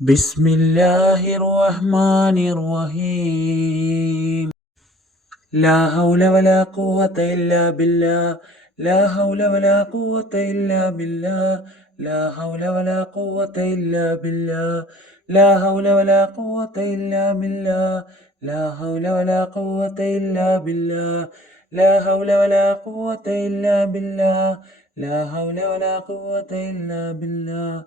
بسم الله الرحمن الرحيم لا حول ولا قوة إلا بالله لا حول ولا قوة إلا بالله لا حول ولا قوة إلا بالله لا حول ولا قوة إلا بالله لا حول ولا قوة إلا بالله لا حول ولا قوة إلا بالله لا حول ولا قوة إلا بالله